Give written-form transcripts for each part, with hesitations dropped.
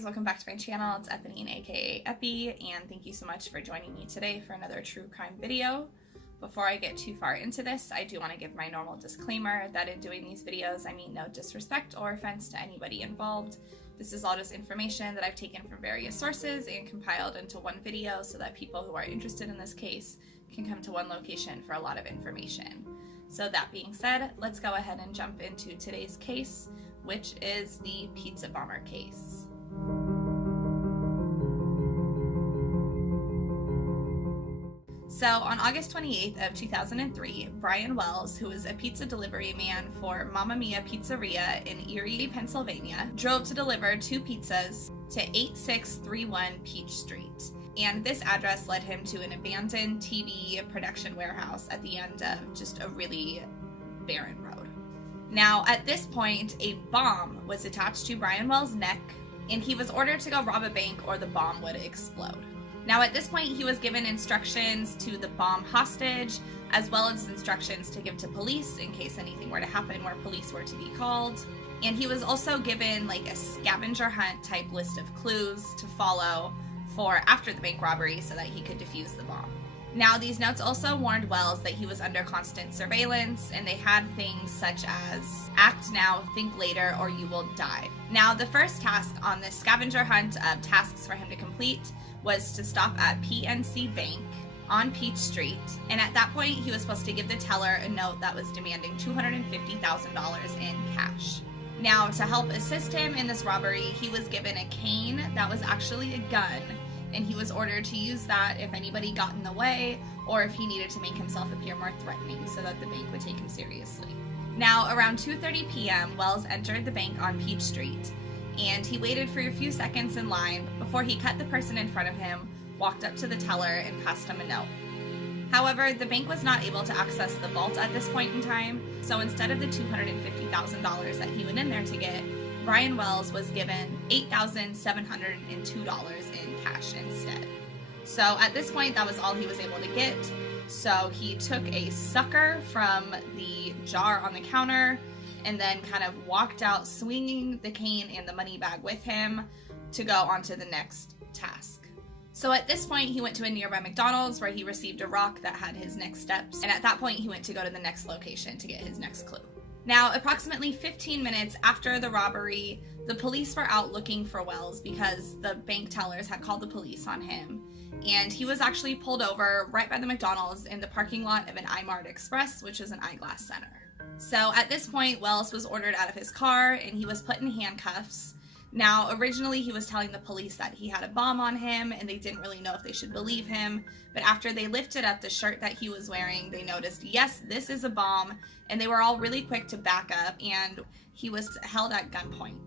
guys, welcome back to my channel. It's Eponine, aka Epi, and thank you so much for joining me today for another true crime video. Before I get too far into this, I do want to give my normal disclaimer that in doing these videos, I mean no disrespect or offense to anybody involved. This is all just information that I've taken from various sources and compiled into one video so that people who are interested in this case can come to one location for a lot of information. So that being said, let's go ahead and jump into today's case, which is the pizza bomber case. So on August 28th of 2003, Brian Wells, who was a pizza delivery man for Mamma Mia Pizzeria in Erie, Pennsylvania, drove to deliver 2 pizzas to 8631 Peach Street. And this address led him to an abandoned TV production warehouse at the end of just a really barren road. Now, at this point, a bomb was attached to Brian Wells' neck, and he was ordered to go rob a bank or the bomb would explode. Now, at this point, he was given instructions to the bomb hostage, as well as instructions to give to police in case anything were to happen where police were to be called. And he was also given like a scavenger hunt type list of clues to follow for after the bank robbery so that he could defuse the bomb. Now, these notes also warned Wells that he was under constant surveillance, and they had things such as act now, think later, or you will die. Now, the first task on this scavenger hunt of tasks for him to complete was to stop at PNC Bank on Peach Street, and at that point, he was supposed to give the teller a note that was demanding $250,000 in cash. Now, to help assist him in this robbery, he was given a cane that was actually a gun, and he was ordered to use that if anybody got in the way or if he needed to make himself appear more threatening so that the bank would take him seriously. Now, around 2:30 p.m., Wells entered the bank on Peach Street, and he waited for a few seconds in line before he cut the person in front of him, walked up to the teller, and passed him a note. However, the bank was not able to access the vault at this point in time, so instead of the $250,000 that he went in there to get, Brian Wells was given $8,702 in cash instead. So at this point, that was all he was able to get. So he took a sucker from the jar on the counter and then kind of walked out swinging the cane and the money bag with him to go on to the next task. So at this point, he went to a nearby McDonald's where he received a rock that had his next steps, and at that point, he went to go to the next location to get his next clue. Now, approximately 15 minutes after the robbery, the police were out looking for Wells because the bank tellers had called the police on him, and he was actually pulled over right by the McDonald's in the parking lot of an iMart Express, which is an eyeglass center. So at this point, Wells was ordered out of his car and he was put in handcuffs. Now, originally he was telling the police that he had a bomb on him and they didn't really know if they should believe him, but after they lifted up the shirt that he was wearing, they noticed, yes, this is a bomb, and they were all really quick to back up, and he was held at gunpoint.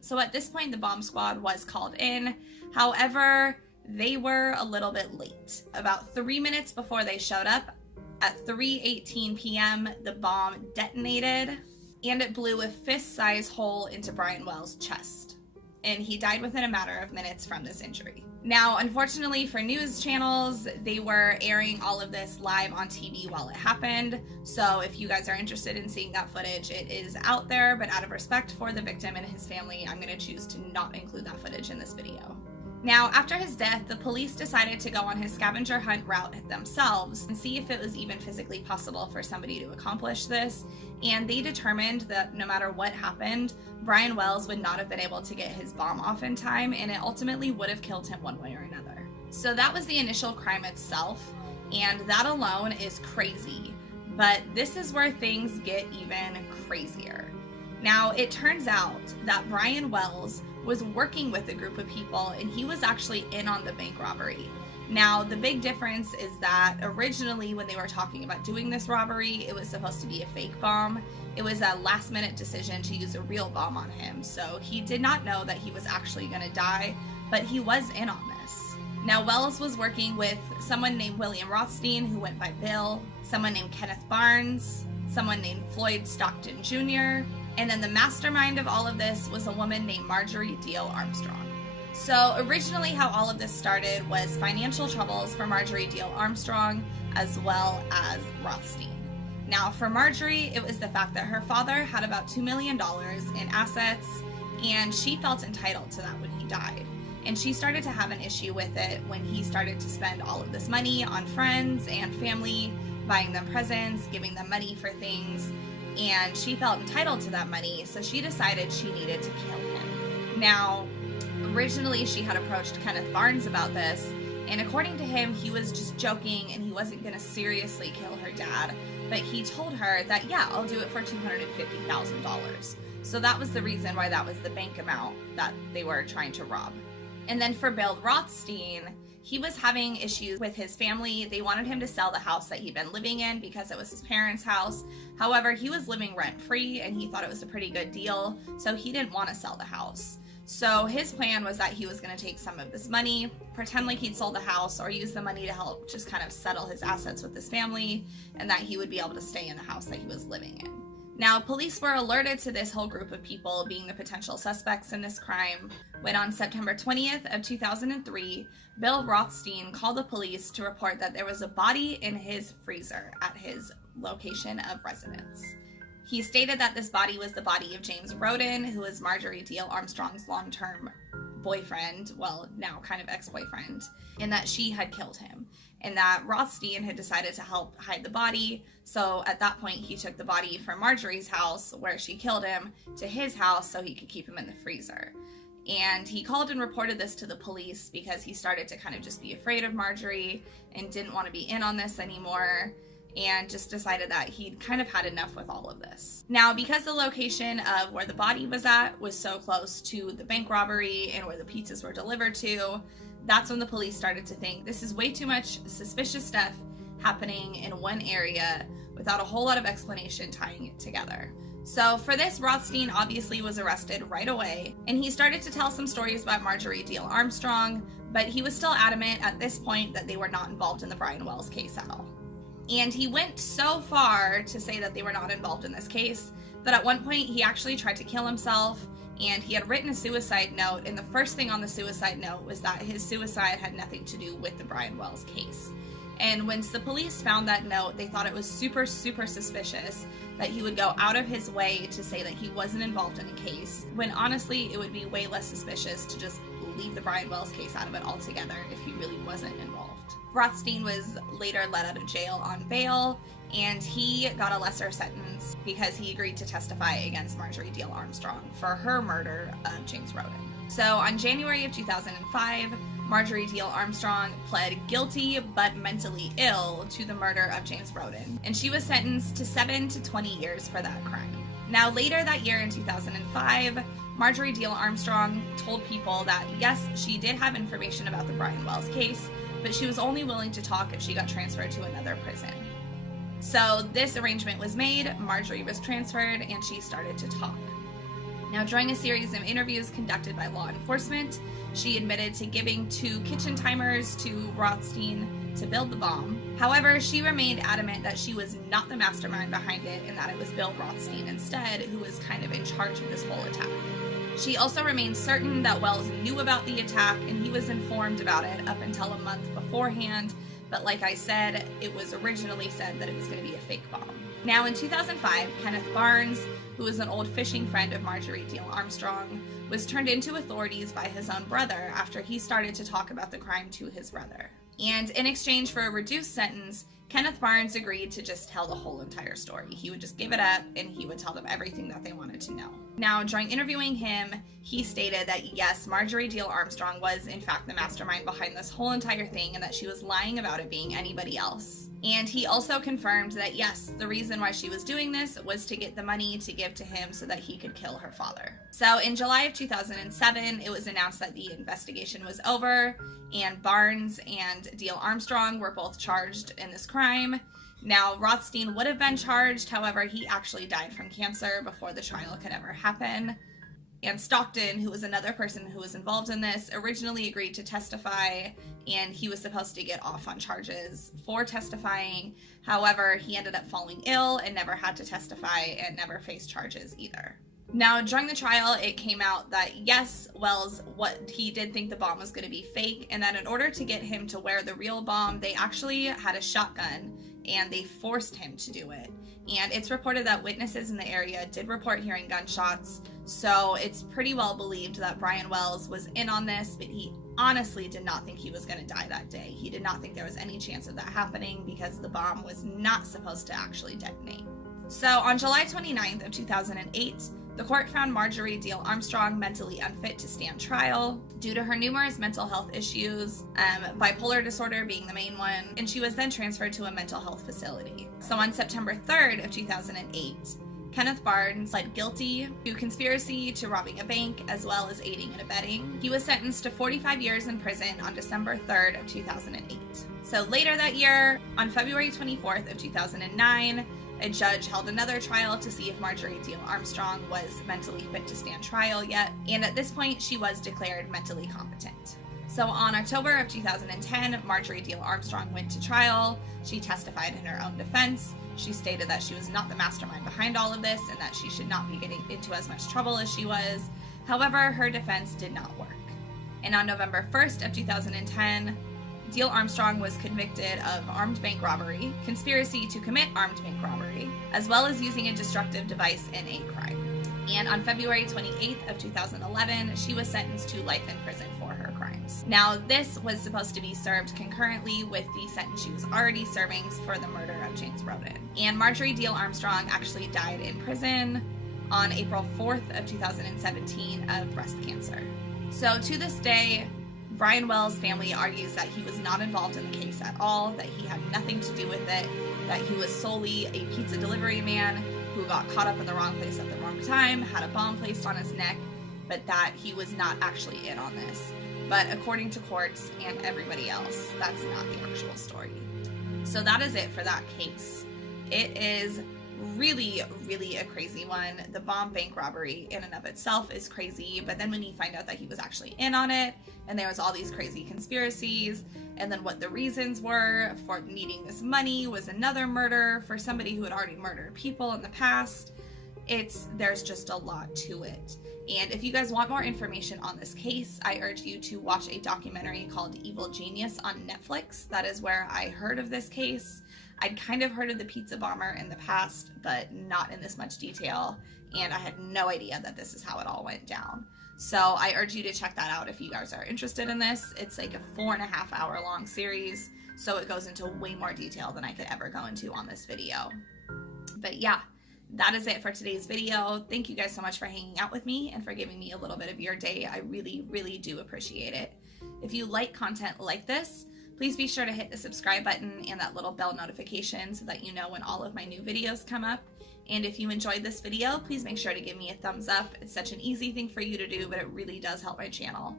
So at this point, the bomb squad was called in. However, they were a little bit late. About 3 minutes before they showed up, at 3:18 p.m., the bomb detonated, and it blew a fist-sized hole into Brian Wells' chest, and he died within a matter of minutes from this injury. Now, unfortunately for news channels, they were airing all of this live on TV while it happened, so if you guys are interested in seeing that footage, it is out there, but out of respect for the victim and his family, I'm going to choose to not include that footage in this video. Now, after his death, the police decided to go on his scavenger hunt route themselves and see if it was even physically possible for somebody to accomplish this, and they determined that no matter what happened, Brian Wells would not have been able to get his bomb off in time, and it ultimately would have killed him one way or another. So that was the initial crime itself, and that alone is crazy, but this is where things get even crazier. Now, it turns out that Brian Wells was working with a group of people, and he was actually in on the bank robbery. Now, the big difference is that originally when they were talking about doing this robbery, it was supposed to be a fake bomb. It was a last-minute decision to use a real bomb on him, so he did not know that he was actually going to die, but he was in on this. Now, Wells was working with someone named William Rothstein, who went by Bill, someone named Kenneth Barnes, someone named Floyd Stockton Jr., and then the mastermind of all of this was a woman named Marjorie Diehl-Armstrong. So originally how all of this started was financial troubles for Marjorie Diehl-Armstrong as well as Rothstein. Now for Marjorie, it was the fact that her father had about $2 million in assets, and she felt entitled to that when he died. And she started to have an issue with it when he started to spend all of this money on friends and family, buying them presents, giving them money for things, and she felt entitled to that money, so she decided she needed to kill him. Now, originally she had approached Kenneth Barnes about this, and according to him, he was just joking and he wasn't going to seriously kill her dad, but he told her that, yeah, I'll do it for $250,000. So that was the reason why that was the bank amount that they were trying to rob. And then for Bill Rothstein, he was having issues with his family. They wanted him to sell the house that he'd been living in because it was his parents' house. However, he was living rent-free and he thought it was a pretty good deal, so he didn't want to sell the house. So his plan was that he was going to take some of this money, pretend like he'd sold the house, or use the money to help just kind of settle his assets with his family, and that he would be able to stay in the house that he was living in. Now, police were alerted to this whole group of people being the potential suspects in this crime when on September 20th of 2003, Bill Rothstein called the police to report that there was a body in his freezer at his location of residence. He stated that this body was the body of James Roden, who was Marjorie Diehl-Armstrong's long-term boyfriend, well, now kind of ex-boyfriend, and that she had killed him, and that Rothstein had decided to help hide the body. So at that point, he took the body from Marjorie's house, where she killed him, to his house so he could keep him in the freezer. And he called and reported this to the police because he started to kind of just be afraid of Marjorie and didn't want to be in on this anymore, and just decided that he'd kind of had enough with all of this. Now, because the location of where the body was at was so close to the bank robbery and where the pizzas were delivered to, that's when the police started to think this is way too much suspicious stuff happening in one area without a whole lot of explanation tying it together. So for this, Rothstein obviously was arrested right away, and he started to tell some stories about Marjorie Diehl-Armstrong, but he was still adamant at this point that they were not involved in the Brian Wells case at all. And he went so far to say that they were not involved in this case that at one point he actually tried to kill himself, and he had written a suicide note, and the first thing on the suicide note was that his suicide had nothing to do with the Brian Wells case. And once the police found that note, they thought it was super, super suspicious that he would go out of his way to say that he wasn't involved in the case, when honestly it would be way less suspicious to just leave the Brian Wells case out of it altogether if he really wasn't involved. Rothstein was later let out of jail on bail, and he got a lesser sentence because he agreed to testify against Marjorie Diehl-Armstrong for her murder of James Roden. So on January of 2005, Marjorie Diehl-Armstrong pled guilty but mentally ill to the murder of James Roden, and she was sentenced to 7 to 20 years for that crime. Now later that year in 2005, Marjorie Diehl-Armstrong told people that yes, she did have information about the Brian Wells case, but she was only willing to talk if she got transferred to another prison. So this arrangement was made, Marjorie was transferred, and she started to talk. Now, during a series of interviews conducted by law enforcement, she admitted to giving 2 kitchen timers to Rothstein to build the bomb. However, she remained adamant that she was not the mastermind behind it and that it was Bill Rothstein instead who was kind of in charge of this whole attack. She also remained certain that Wells knew about the attack and he was informed about it up until a month beforehand, but like I said, it was originally said that it was going to be a fake bomb. Now in 2005, Kenneth Barnes, who was an old fishing friend of Marjorie Diehl-Armstrong, was turned into authorities by his own brother after he started to talk about the crime to his brother. And in exchange for a reduced sentence, Kenneth Barnes agreed to just tell the whole entire story. He would just give it up and he would tell them everything that they wanted to know. Now, during interviewing him, he stated that yes, Marjorie Diehl-Armstrong was in fact the mastermind behind this whole entire thing and that she was lying about it being anybody else. And he also confirmed that yes, the reason why she was doing this was to get the money to give to him so that he could kill her father. So in July of 2007, it was announced that the investigation was over and Barnes and Diehl-Armstrong were both charged in this crime. Now, Rothstein would have been charged, however, he actually died from cancer before the trial could ever happen. And Stockton, who was another person who was involved in this, originally agreed to testify, and he was supposed to get off on charges for testifying. However, he ended up falling ill and never had to testify and never faced charges either. Now, during the trial, it came out that yes, Wells, he did think the bomb was going to be fake, and that in order to get him to wear the real bomb, they actually had a shotgun and they forced him to do it. And it's reported that witnesses in the area did report hearing gunshots, so it's pretty well believed that Brian Wells was in on this, but he honestly did not think he was going to die that day. He did not think there was any chance of that happening because the bomb was not supposed to actually detonate. So on July 29th of 2008, the court found Marjorie Diehl-Armstrong mentally unfit to stand trial due to her numerous mental health issues, bipolar disorder being the main one, and she was then transferred to a mental health facility. So on September 3rd of 2008, Kenneth Barnes pled guilty to conspiracy to robbing a bank as well as aiding and abetting. He was sentenced to 45 years in prison on December 3rd of 2008. So later that year, on February 24th of 2009, a judge held another trial to see if Marjorie Diehl-Armstrong was mentally fit to stand trial yet, and at this point, she was declared mentally competent. So on October of 2010, Marjorie Diehl-Armstrong went to trial. She testified in her own defense. She stated that she was not the mastermind behind all of this and that she should not be getting into as much trouble as she was. However, her defense did not work. And on November 1st of 2010, Diehl-Armstrong was convicted of armed bank robbery, conspiracy to commit armed bank robbery, as well as using a destructive device in a crime. And on February 28th of 2011, she was sentenced to life in prison for her crimes. Now, this was supposed to be served concurrently with the sentence she was already serving for the murder of James Roden. And Marjorie Diehl-Armstrong actually died in prison on April 4th of 2017 of breast cancer. So to this day, Brian Wells' family argues that he was not involved in the case at all, that he had nothing to do with it, that he was solely a pizza delivery man who got caught up in the wrong place at the wrong time, had a bomb placed on his neck, but that he was not actually in on this. But according to courts and everybody else, that's not the actual story. So that is it for that case. It is really a crazy one. The bomb bank robbery in and of itself is crazy, but then when you find out that he was actually in on it, and there was all these crazy conspiracies, and then what the reasons were for needing this money was another murder for somebody who had already murdered people in the past, there's just a lot to it. And if you guys want more information on this case, I urge you to watch a documentary called Evil Genius on Netflix. That is where I heard of this case. I'd kind of heard of the pizza bomber in the past, but not in this much detail, and I had no idea that this is how it all went down. So I urge you to check that out if you guys are interested in this. It's like a 4.5 hour long series, so it goes into way more detail than I could ever go into on this video. But yeah, that is it for today's video. Thank you guys so much for hanging out with me and for giving me a little bit of your day. I really do appreciate it. If you like content like this, please be sure to hit the subscribe button and that little bell notification so that you know when all of my new videos come up. And if you enjoyed this video, please make sure to give me a thumbs up. It's such an easy thing for you to do, but it really does help my channel.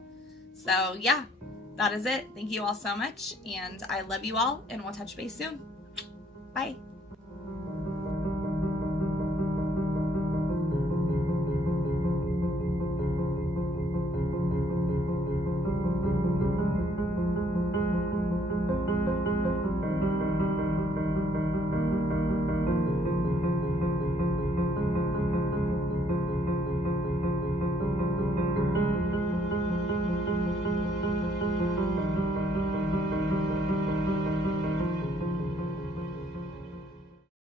So yeah, that is it. Thank you all so much, and I love you all, and we'll touch base soon. Bye.